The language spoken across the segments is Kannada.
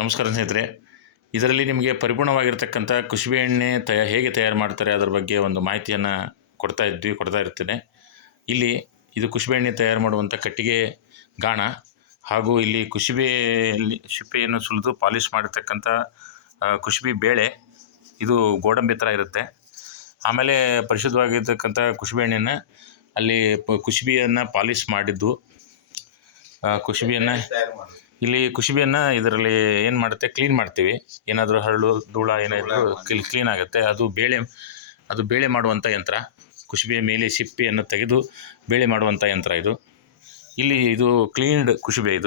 ನಮಸ್ಕಾರ ಸ್ನೇಹಿತರೆ. ಇದರಲ್ಲಿ ನಿಮಗೆ ಪರಿಪೂರ್ಣವಾಗಿರ್ತಕ್ಕಂಥ ಕುಸುಬೆ ಎಣ್ಣೆ ಹೇಗೆ ತಯಾರು ಮಾಡ್ತಾರೆ ಅದರ ಬಗ್ಗೆ ಒಂದು ಮಾಹಿತಿಯನ್ನು ಕೊಡ್ತಾ ಇರ್ತೇನೆ. ಇಲ್ಲಿ ಇದು ಕುಸುಬೆ ಎಣ್ಣೆ ತಯಾರು ಮಾಡುವಂಥ ಕಟ್ಟಿಗೆ ಗಾಣ ಹಾಗೂ ಇಲ್ಲಿ ಕುಸುಬೆಯಲ್ಲಿ ಸಿಪ್ಪೆಯನ್ನು ಸುಲಿದು ಪಾಲಿಷ್ ಮಾಡಿರ್ತಕ್ಕಂಥ ಕುಸುಬೆ ಬೇಳೆ, ಇದು ಗೋಡಂಬಿ ಥರ ಇರುತ್ತೆ. ಆಮೇಲೆ ಪರಿಶುದ್ಧವಾಗಿರ್ತಕ್ಕಂಥ ಕುಸುಬೆ ಎಣ್ಣೆಯನ್ನು ಅಲ್ಲಿ ಕುಸುಬೆಯನ್ನು ಪಾಲಿಷ್ ಮಾಡಿದ್ದು ಕುಸುಬೆಯನ್ನು ಇಲ್ಲಿ ಕುಸುಬೆಯನ್ನು ಇದರಲ್ಲಿ ಏನು ಮಾಡುತ್ತೆ, ಕ್ಲೀನ್ ಮಾಡ್ತೀವಿ. ಏನಾದರೂ ಹರಳು ಧೂಳ ಏನಾದರೂ ಕ್ಲೀನ್ ಆಗುತ್ತೆ. ಅದು ಬೇಳೆ ಮಾಡುವಂಥ ಯಂತ್ರ. ಕುಸುಬೆಯ ಮೇಲೆ ಸಿಪ್ಪೆಯನ್ನು ತೆಗೆದು ಬೇಳೆ ಮಾಡುವಂಥ ಯಂತ್ರ ಇದು. ಇಲ್ಲಿ ಇದು ಕ್ಲೀನ್ಡ್ ಕುಸುಬೆ.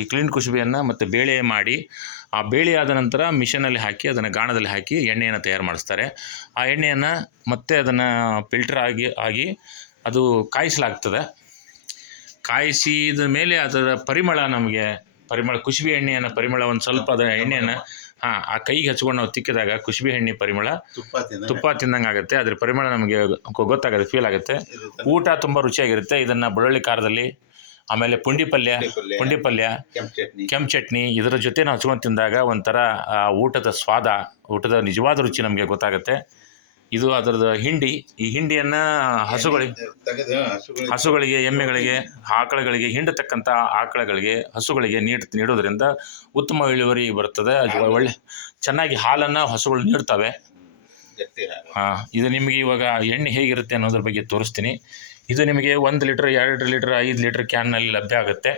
ಈ ಕ್ಲೀನ್ ಕುಸುಬೆಯನ್ನು ಮತ್ತು ಬೇಳೆ ಮಾಡಿ, ಆ ಬೇಳೆ ಆದ ನಂತರ ಮಿಷನಲ್ಲಿ ಹಾಕಿ ಅದನ್ನು ಗಾಣದಲ್ಲಿ ಹಾಕಿ ಎಣ್ಣೆಯನ್ನು ತಯಾರು ಮಾಡಿಸ್ತಾರೆ. ಆ ಎಣ್ಣೆಯನ್ನು ಮತ್ತೆ ಅದನ್ನು ಫಿಲ್ಟರ್ ಆಗಿ ಅದು ಕಾಯಿಸಲಾಗ್ತದೆ. ಕಾಯಿಸಿದ ಮೇಲೆ ಅದರ ಪರಿಮಳ ಕುಸುಬೆ ಎಣ್ಣೆಯನ್ನು ಪರಿಮಳ ಒಂದು ಸ್ವಲ್ಪ ಅದರ ಎಣ್ಣೆಯನ್ನು ಆ ಕೈಗೆ ಹಚ್ಕೊಂಡು ನಾವು ತಿಕ್ಕಿದಾಗ ಕುಸುಬೆ ಎಣ್ಣೆ ಪರಿಮಳ ತುಪ್ಪ ತಿಂದಂಗೆ ಆಗುತ್ತೆ. ಅದ್ರ ಪರಿಮಳ ನಮಗೆ ಗೊತ್ತಾಗುತ್ತೆ, ಫೀಲ್ ಆಗುತ್ತೆ. ಊಟ ತುಂಬ ರುಚಿಯಾಗಿರುತ್ತೆ. ಇದನ್ನು ಬೆಳ್ಳುಳ್ಳಿ ಖಾರದಲ್ಲಿ, ಆಮೇಲೆ ಪುಂಡಿ ಪಲ್ಯ, ಕೆಂಪು ಚಟ್ನಿ ಇದರ ಜೊತೆ ನಾವು ಹಚ್ಕೊಂಡು ತಿಂದಾಗ ಒಂಥರ ಊಟದ ನಿಜವಾದ ರುಚಿ ನಮಗೆ ಗೊತ್ತಾಗುತ್ತೆ. ಇದು ಅದರದ್ದು ಹಿಂಡಿ. ಈ ಹಿಂಡಿಯನ್ನು ಹಸುಗಳಿಗೆ, ಎಮ್ಮೆಗಳಿಗೆ, ಆಕಳುಗಳಿಗೆ, ಹಿಂಡತಕ್ಕಂಥ ಆಕಳುಗಳಿಗೆ, ಹಸುಗಳಿಗೆ ನೀಡೋದ್ರಿಂದ ಉತ್ತಮ ಇಳುವರಿ ಬರ್ತದೆ. ಒಳ್ಳೆ ಚೆನ್ನಾಗಿ ಹಾಲನ್ನು ಹಸುಗಳು ನೀಡ್ತವೆ. ಇದು ನಿಮಗೆ ಇವಾಗ ಎಣ್ಣೆ ಹೇಗಿರುತ್ತೆ ಅನ್ನೋದ್ರ ಬಗ್ಗೆ ತೋರಿಸ್ತೀನಿ. ಇದು ನಿಮಗೆ 1 ಲೀಟ್ರ್, 2 ಲೀಟ್ರ್, 5 ಲೀಟ್ರ್ ಕ್ಯಾನ್ನಲ್ಲಿ ಲಭ್ಯ ಆಗುತ್ತೆ.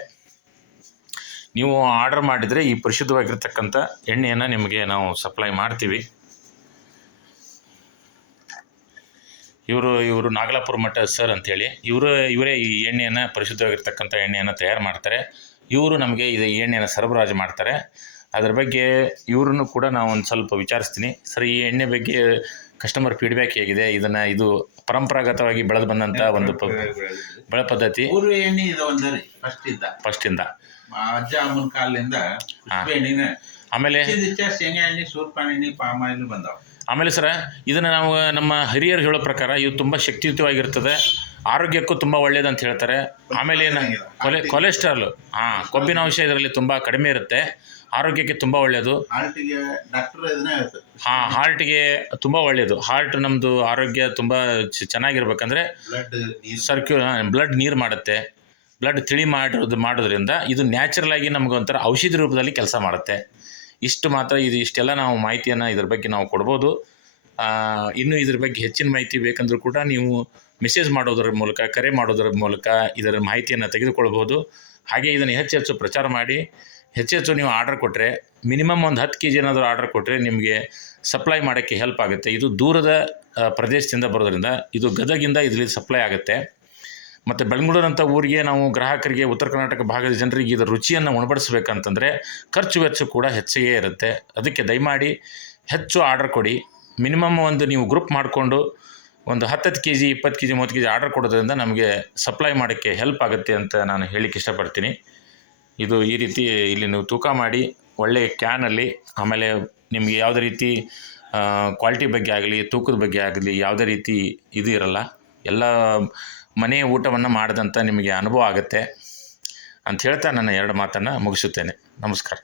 ನೀವು ಆರ್ಡರ್ ಮಾಡಿದರೆ ಈ ಪರಿಶುದ್ಧವಾಗಿರ್ತಕ್ಕಂಥ ಎಣ್ಣೆಯನ್ನು ನಿಮಗೆ ನಾವು ಸಪ್ಲೈ ಮಾಡ್ತೀವಿ. ಇವರು ನಾಗಲಾಪುರ ಮಠ ಸರ್ ಅಂಥೇಳಿ ಇವರೇ ಈ ಎಣ್ಣೆಯನ್ನು, ಪರಿಶುದ್ಧವಾಗಿರ್ತಕ್ಕಂಥ ಎಣ್ಣೆಯನ್ನು ತಯಾರು ಮಾಡ್ತಾರೆ. ಇವರು ನಮಗೆ ಈ ಎಣ್ಣೆಯನ್ನು ಸರಬರಾಜು ಮಾಡ್ತಾರೆ. ಅದರ ಬಗ್ಗೆ ಇವ್ರನ್ನು ಕೂಡ ನಾವು ಒಂದು ಸ್ವಲ್ಪ ವಿಚಾರಿಸ್ತೀನಿ. ಸರ್, ಈ ಎಣ್ಣೆ ಬಗ್ಗೆ ಕಸ್ಟಮರ್ ಫೀಡ್ಬ್ಯಾಕ್ ಹೇಗಿದೆ? ಇದು ಪರಂಪರಾಗತವಾಗಿ ಬೆಳೆದು ಬಂದಂಥ ಒಂದು ಬೆಳೆ ಪದ್ಧತಿ. ಎಣ್ಣೆ ಫಸ್ಟಿಂದ ಅಜ್ಜ ಅಮ್ಮನ ಕಾಲದಿಂದ ಆಮೇಲೆ ಶೇಂಗಾ ಎಣ್ಣೆ, ಸೂರ್ಪಾನ ಎಣ್ಣೆ, ಪಾಮ್ ಆಯಿಲ್ ಬಂದವ. ಆಮೇಲೆ ಸರ, ಇದನ್ನು ನಾವು ನಮ್ಮ ಹಿರಿಯರು ಹೇಳೋ ಪ್ರಕಾರ ಇದು ತುಂಬ ಶಕ್ತಿಯುತವಾಗಿರ್ತದೆ, ಆರೋಗ್ಯಕ್ಕೂ ತುಂಬ ಒಳ್ಳೆಯದಂತ ಹೇಳ್ತಾರೆ. ಆಮೇಲೆ ಕೊಲೆಸ್ಟ್ರಾಲ್, ಕೊಬ್ಬಿನ ಅಂಶ ಇದರಲ್ಲಿ ತುಂಬ ಕಡಿಮೆ ಇರುತ್ತೆ, ಆರೋಗ್ಯಕ್ಕೆ ತುಂಬ ಒಳ್ಳೆಯದು. ಹಾರ್ಟಿಗೆ ತುಂಬ ಒಳ್ಳೆಯದು. ಹಾರ್ಟ್ ನಮ್ಮದು ಆರೋಗ್ಯ ತುಂಬ ಚೆನ್ನಾಗಿರ್ಬೇಕಂದ್ರೆ ಬ್ಲಡ್ ನೀರು ಮಾಡುತ್ತೆ. ಬ್ಲಡ್ ತಿಳಿ ಮಾಡೋದ್ರಿಂದ ಇದು ನ್ಯಾಚುರಲ್ ಆಗಿ ನಮಗೊಂಥರ ಔಷಧಿ ರೂಪದಲ್ಲಿ ಕೆಲಸ ಮಾಡುತ್ತೆ. ಇಷ್ಟೆಲ್ಲ ನಾವು ಮಾಹಿತಿಯನ್ನು ಇದ್ರ ಬಗ್ಗೆ ನಾವು ಕೊಡ್ಬೋದು. ಇನ್ನೂ ಇದ್ರ ಬಗ್ಗೆ ಹೆಚ್ಚಿನ ಮಾಹಿತಿ ಬೇಕಂದ್ರೂ ಕೂಡ ನೀವು ಮೆಸೇಜ್ ಮಾಡೋದ್ರ ಮೂಲಕ, ಕರೆ ಮಾಡೋದ್ರ ಮೂಲಕ ಇದರ ಮಾಹಿತಿಯನ್ನು ತೆಗೆದುಕೊಳ್ಬೋದು. ಹಾಗೆ ಇದನ್ನು ಹೆಚ್ಚು ಪ್ರಚಾರ ಮಾಡಿ, ಹೆಚ್ಚು ನೀವು ಆರ್ಡರ್ ಕೊಟ್ಟರೆ, ಮಿನಿಮಮ್ ಒಂದು 10 kg ಏನಾದರೂ ಆರ್ಡರ್ ಕೊಟ್ಟರೆ ನಿಮಗೆ ಸಪ್ಲೈ ಮಾಡೋಕ್ಕೆ ಹೆಲ್ಪ್ ಆಗುತ್ತೆ. ಇದು ದೂರದ ಪ್ರದೇಶದಿಂದ ಬರೋದ್ರಿಂದ ಇದು ಗದಗಿಂದ ಇದರಲ್ಲಿ ಸಪ್ಲೈ ಆಗುತ್ತೆ. ಮತ್ತು ಬೆಳಂಗಳೂರಂಥ ಊರಿಗೆ ನಾವು ಗ್ರಾಹಕರಿಗೆ, ಉತ್ತರ ಕರ್ನಾಟಕ ಭಾಗದ ಜನರಿಗೆ ಇದರ ರುಚಿಯನ್ನು ಉಣಬಡಿಸ್ಬೇಕಂತಂದರೆ ಖರ್ಚು ವೆಚ್ಚ ಕೂಡ ಹೆಚ್ಚಿಗೆ ಇರುತ್ತೆ. ಅದಕ್ಕೆ ದಯಮಾಡಿ ಹೆಚ್ಚು ಆರ್ಡರ್ ಕೊಡಿ. ಮಿನಿಮಮ್ ನೀವು ಗ್ರೂಪ್ ಮಾಡಿಕೊಂಡು ಒಂದು 10 kg, 20 kg, 30 kg ಆರ್ಡರ್ ಕೊಡೋದ್ರಿಂದ ನಮಗೆ ಸಪ್ಲೈ ಮಾಡೋಕ್ಕೆ ಹೆಲ್ಪ್ ಆಗುತ್ತೆ ಅಂತ ನಾನು ಹೇಳಲಿಕ್ಕೆ ಇಷ್ಟಪಡ್ತೀನಿ. ಈ ರೀತಿ ಇಲ್ಲಿ ನೀವು ತೂಕ ಮಾಡಿ ಒಳ್ಳೆಯ ಕ್ಯಾನಲ್ಲಿ, ಆಮೇಲೆ ನಿಮಗೆ ಯಾವುದೇ ರೀತಿ ಕ್ವಾಲಿಟಿ ಬಗ್ಗೆ ಆಗಲಿ, ತೂಕದ ಬಗ್ಗೆ ಆಗಲಿ ಯಾವುದೇ ರೀತಿ ಇರಲ್ಲ. ಎಲ್ಲ ಮನೆಯ ಊಟವನ್ನು ಮಾಡಿದಂಥ ನಿಮಗೆ ಅನುಭವ ಆಗುತ್ತೆ ಅಂತ ಹೇಳ್ತಾ ನನ್ನ 2 ಮಾತನ್ನು ಮುಗಿಸುತ್ತೇನೆ. ನಮಸ್ಕಾರ.